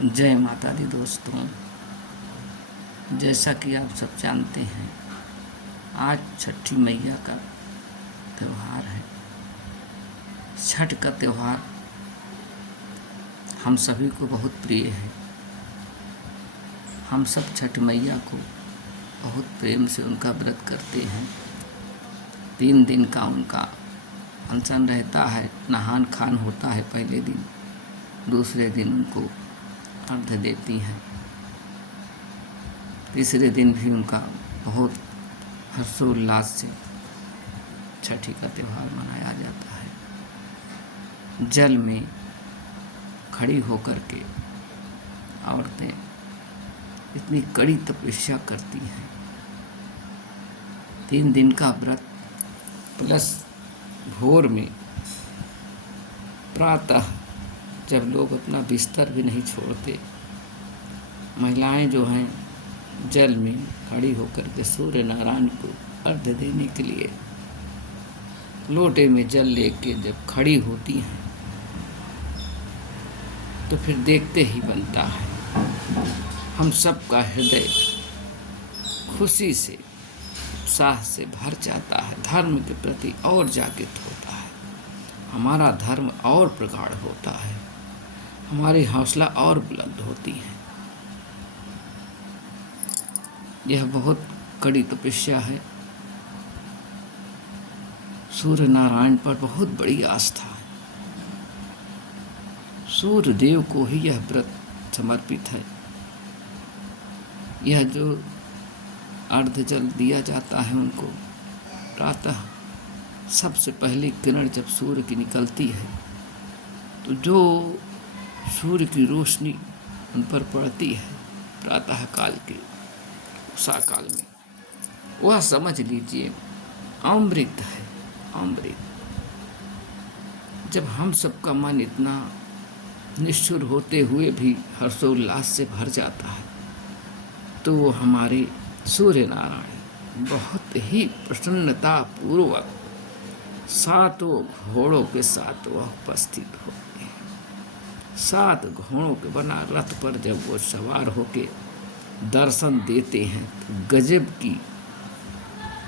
जय माता दी दोस्तों। जैसा कि आप सब जानते हैं, आज छठी मैया का त्यौहार है। छठ का त्यौहार हम सभी को बहुत प्रिय है। हम सब छठ मैया को बहुत प्रेम से उनका व्रत करते हैं। 3 दिन का उनका अनशन रहता है। नहान खान होता है पहले दिन, दूसरे दिन उनको अर्घ्य देती हैं, तीसरे दिन भी उनका बहुत हर्षोल्लास से छठी का त्यौहार मनाया जाता है। जल में खड़ी होकर के औरतें इतनी कड़ी तपस्या करती हैं। 3 दिन का व्रत प्लस भोर में प्रातः जब लोग अपना बिस्तर भी नहीं छोड़ते, महिलाएं जो हैं जल में खड़ी होकर के सूर्य नारायण को अर्घ्य देने के लिए लोटे में जल लेके जब खड़ी होती हैं तो फिर देखते ही बनता है। हम सब का हृदय खुशी से, उत्साह से भर जाता है। धर्म के प्रति और जागृत होता है, हमारा धर्म और प्रगाढ़ होता है, हमारी हौसला और बुलंद होती है। यह बहुत कड़ी तपस्या है। सूर्य नारायण पर बहुत बड़ी आस्था है। सूर्य देव को ही यह व्रत समर्पित है। यह जो अर्घ्य जल दिया जाता है उनको प्रातः सबसे पहली किरण जब सूर्य की निकलती है तो जो सूर्य की रोशनी उन पर पड़ती है प्रातः काल के उषा काल में, वह समझ लीजिए अमृत है। अमृत। जब हम सबका मन इतना निष्ठुर होते हुए भी हर्षोल्लास से भर जाता है तो वो हमारे सूर्य नारायण बहुत ही प्रसन्नता पूर्वक 7 घोड़ों के साथ वह उपस्थित होते हैं। 7 घोड़ों के बना रथ पर जब वो सवार होके दर्शन देते हैं तो गजब की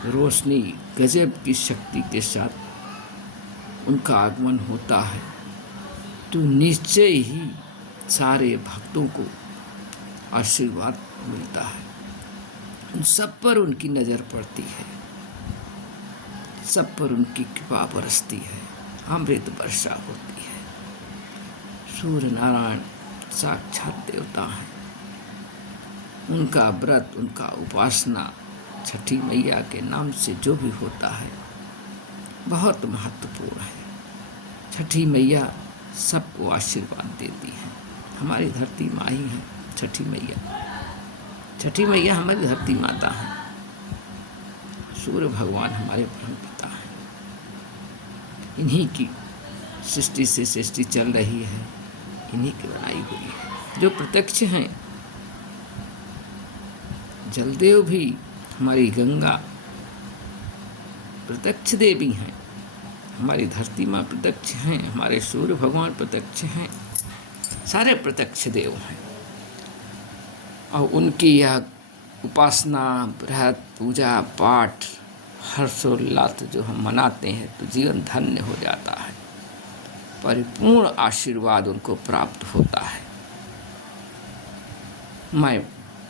रोशनी, गजब की शक्ति के साथ उनका आगमन होता है। तो निश्चय ही सारे भक्तों को आशीर्वाद मिलता है। उन सब पर उनकी नज़र पड़ती है, सब पर उनकी कृपा बरसती है, अमृत वर्षा होती है। सूर्य नारायण साक्षात देवता हैं। उनका व्रत, उनका उपासना छठी मैया के नाम से जो भी होता है बहुत महत्वपूर्ण है। छठी मैया सबको आशीर्वाद देती है। हमारी धरती माँ ही है छठी मैया। छठी मैया हमारी धरती माता है। सूर्य भगवान हमारे परम पिता हैं। इन्हीं की सृष्टि से सृष्टि चल रही है, इन्हीं की बनाई हुई है। जो प्रत्यक्ष हैं, जलदेव भी हमारी गंगा प्रत्यक्ष देवी हैं, हमारी धरती माँ प्रत्यक्ष हैं, हमारे सूर्य भगवान प्रत्यक्ष हैं, सारे प्रत्यक्ष देव हैं। और उनकी यह उपासना, व्रत, पूजा पाठ, हर्षोल्लास जो हम मनाते हैं तो जीवन धन्य हो जाता है। परिपूर्ण आशीर्वाद उनको प्राप्त होता है। मैं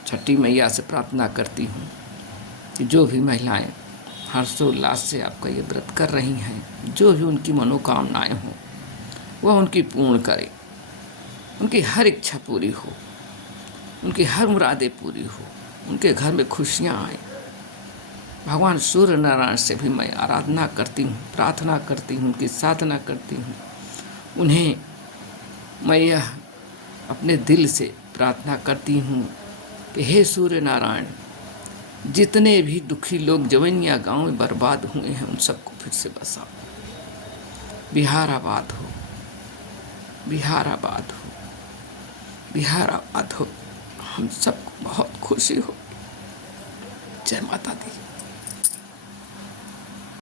छठी मैया से प्रार्थना करती हूँ कि जो भी महिलाएं हर्षोल्लास से आपका ये व्रत कर रही हैं, जो भी उनकी मनोकामनाएं हों वह उनकी पूर्ण करे, उनकी हर इच्छा पूरी हो, उनकी हर मुरादें पूरी हो, उनके घर में खुशियाँ आए। भगवान सूर्य नारायण से भी मैं आराधना करती हूँ, प्रार्थना करती हूँ, उनकी साधना करती हूँ। उन्हें मैं यह अपने दिल से प्रार्थना करती हूँ कि हे सूर्य नारायण, जितने भी दुखी लोग जवनिया गांव में बर्बाद हुए हैं उन सबको फिर से बसाओ। बिहार आबाद हो, बिहार आबाद हो, बिहार आबाद हो। हम सबको बहुत खुशी हो। जय माता दी।